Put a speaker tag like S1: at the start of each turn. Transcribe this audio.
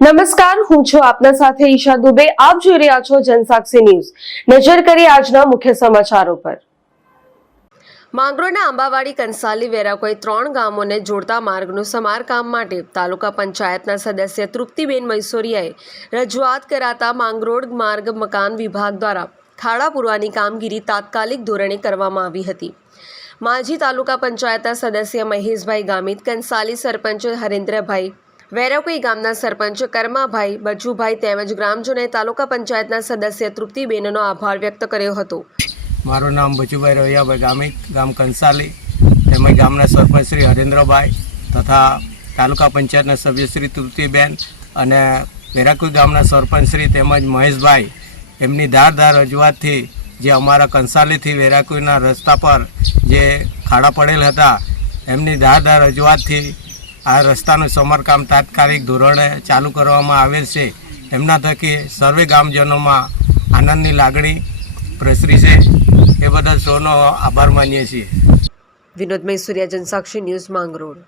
S1: નમસ્કાર, હું છું આપના સાથે ઈશા દુબે. આપ જોઈ રહ્યા છો જનસાક્ષી ન્યૂઝ. નજર કરી આજના મુખ્ય સમાચારો પર. માંગરોળના આંબાવાડી, કંસાલી, વેરાકોઈ ત્રણ ગામોને જોડતા માર્ગનું સમારકામ માટે તાલુકા પંચાયતના સદસ્ય તૃપ્તિબેન મૈસોરિયાએ રજૂઆત કરાતા માંગરોળ માર્ગ મકાન વિભાગ દ્વારા ખાડા પૂરવાની કામગીરી તાત્કાલિક ધોરણે કરવામાં આવી હતી. માજી તાલુકા પંચાયતના સદસ્ય મહેશભાઈ ગામિત, કંસાલી સરપંચ હરેન્દ્રભાઈ વેરાકોઈ ગામના સરપંચ કરમાભાઈ બચુભાઈ તેમજ ગ્રામજનોએ તાલુકા પંચાયતના સદસ્ય તૃપ્તિબેનનો આભાર વ્યક્ત કર્યો હતો.
S2: મારું નામ બચુભાઈ રૈયાભાઈ ગામિત, ગામ કંસાલી, તેમજ ગામના સરપંચ શ્રી હરેન્દ્રભાઈ તથા તાલુકા પંચાયતના સભ્ય શ્રી તૃપ્તિબેન અને વેરાકુઈ ગામના સરપંચ શ્રી તેમજ મહેશભાઈ, એમની ધારધાર રજૂઆતથી જે અમારા કંસાલીથી વેરાકુઈના રસ્તા પર જે ખાડા પડેલ હતા, એમની ધારદાર રજૂઆતથી આ રસ્તાનું સમારકામ તાત્કાલિક ધોરણે ચાલુ કરવામાં આવેલ છે. એમના થકી સર્વે ગામજનોમાં આનંદની લાગણી પ્રસરી છે. એ બદલ સૌનો આભાર માનીએ છીએ.
S1: વિનોદ મૈસુરિયા, જનસાક્ષી ન્યૂઝ માંગરોળ.